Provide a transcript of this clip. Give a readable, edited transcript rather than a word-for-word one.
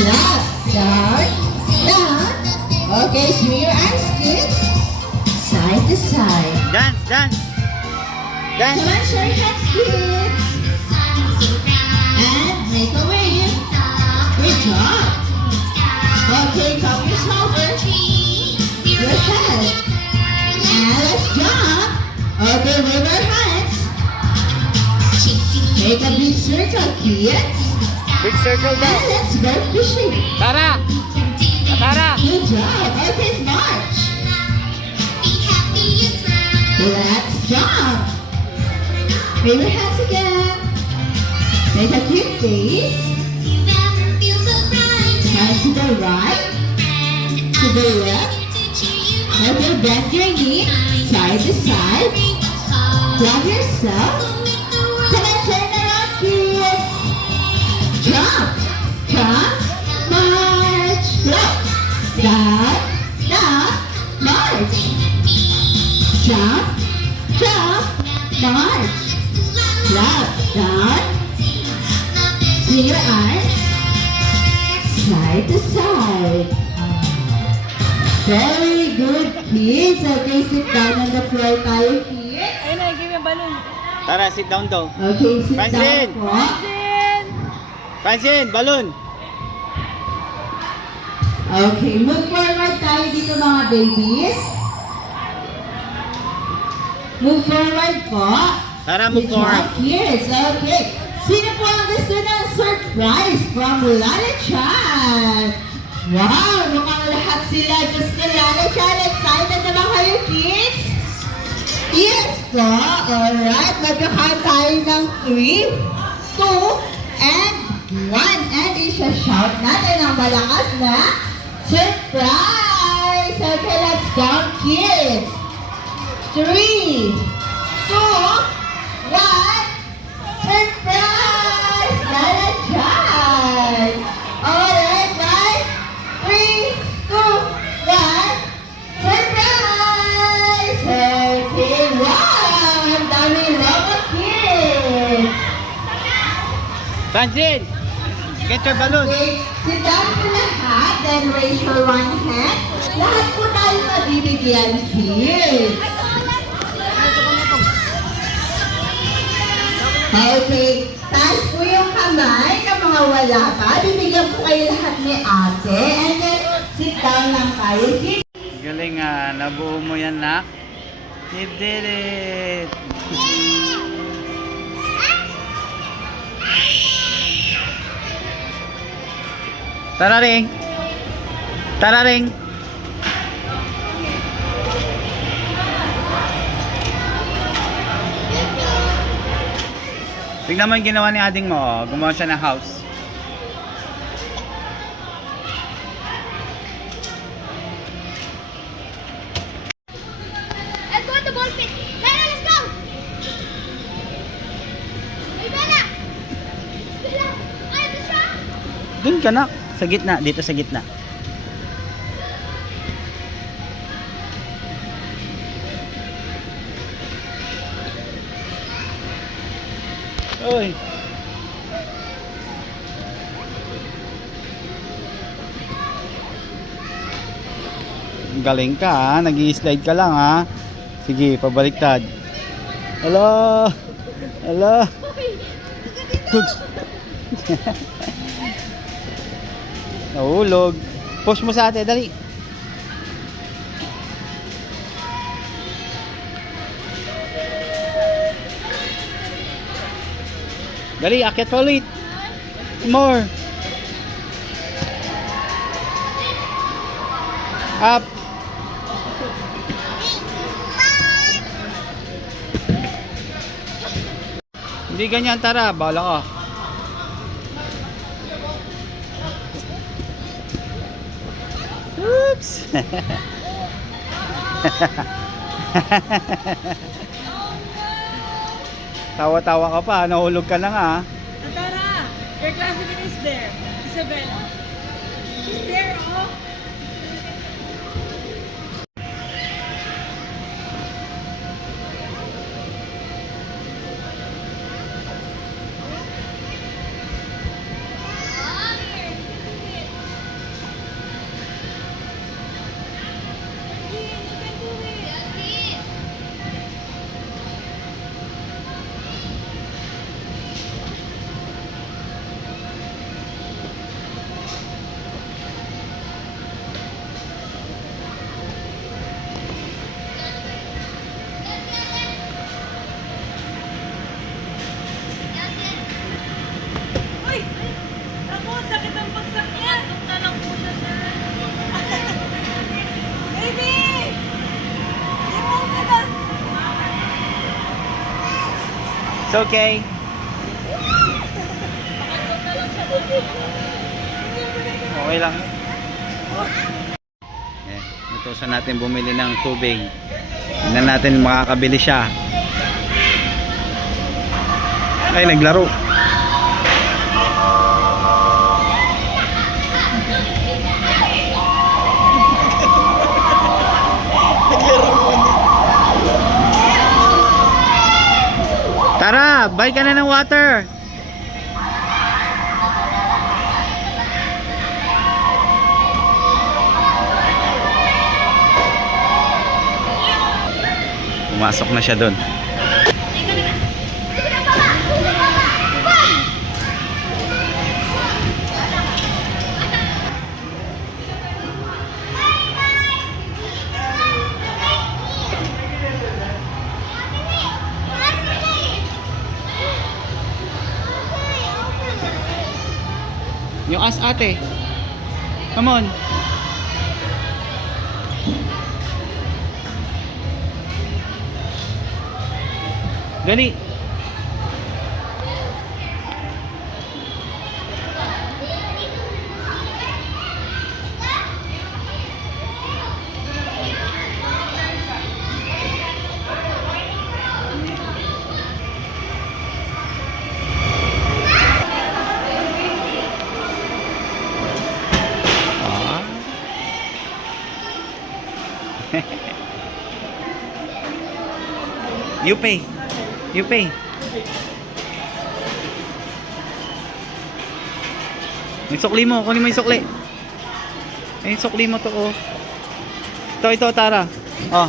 Up, down, down. Okay, swing your arms, kids. Side to side. Dance, dance. Dance. Come on, show your hands, kids. And make a wave. Good job. Okay, drop your shoulders. Your head. And let's jump. Okay, wave our hands. Make a big circle, kids. Big circle And down. let's go fishing. Tara! Tara! Good job. Okay, march. Let's jump. Wave your hands again. Make a cute face. Turn to the right. To the left. Okay, bend your knee. Side to side. Grab yourself. Come on, turn around, kids. Jump. Jump. March. Up. Down. Down. March. Jump. Jump. March. Up. Down. See your arms. Side to side. Very good, kids. Okay, sit down on the floor tayo, kids. Ayun na, give me a balloon. Tara, sit down daw. Okay, sit Francine! down po. Then, Francine, balloon! Okay, move forward tayo dito mga babies. Move forward po. Tara, move Good job, forward. kids. Okay. Sino po ang gusto ng surprise from Lala Chan? Wow, mukhang lahat sila gusto Lala Chan. Excited na ba kayo, kids? Yes po. Alright, magkakaroon tayo ng 3, 2, and 1. And isa-shout natin ang malakas na surprise! Okay, let's go, kids! 3, 2, 1, surprise! Lala Chan! Alright, right? 3, 2, 1, surprise! Okay, wow! Ang daming robot kids! Francine! Get your balloon! Okay, sit down po lahat, then raise your one hand. Lahat po tayo mabibigyan, kids. Okay, taas po yung kamay ng mga wala pa. Bibigyan po kayo lahat ni ate. And then, sit down lang tayo, kids. Galing nga, nabuo mo yan, nak. You did it! Tara ring! Tara ring! Tignan mo yung ginawa ni ading mo, oh. Gumawa siya ng house. Let's go to the ball pit. Bella, let's go. Hey, Bella. Bella, I have the shot. Doon ka na, sa gitna, dito sa gitna. Oy. Galing ka ha, nag-i-slide ka lang ha. Sige, pabaliktad. Hello. Hello. Tugs. Nahulog. Push mo sa ate, dali. Dali, akit pa ulit. More. Up. Hindi ganyan, tara. Bala ka. Oops. Tawa-tawa ka pa, nahulog ka na nga. Tara, your classmate is there. Isabella. She's there, oh. sasakyan. Doon na lang po siya, sir. Baby! Limon ka na. It's okay. Okay lang. Eh, natusan natin bumili ng tubig. Tingnan natin makakabili siya. Ay, naglaro. Tara, buy ka na ng water. Pumasok na siya doon. Yung as ate. Come on. Dali. Ah. You pay. You pay. Yung sukli mo, kunin mo yung sukli. Ay, yung sukli mo to, oh. Ito, Tara. Oh.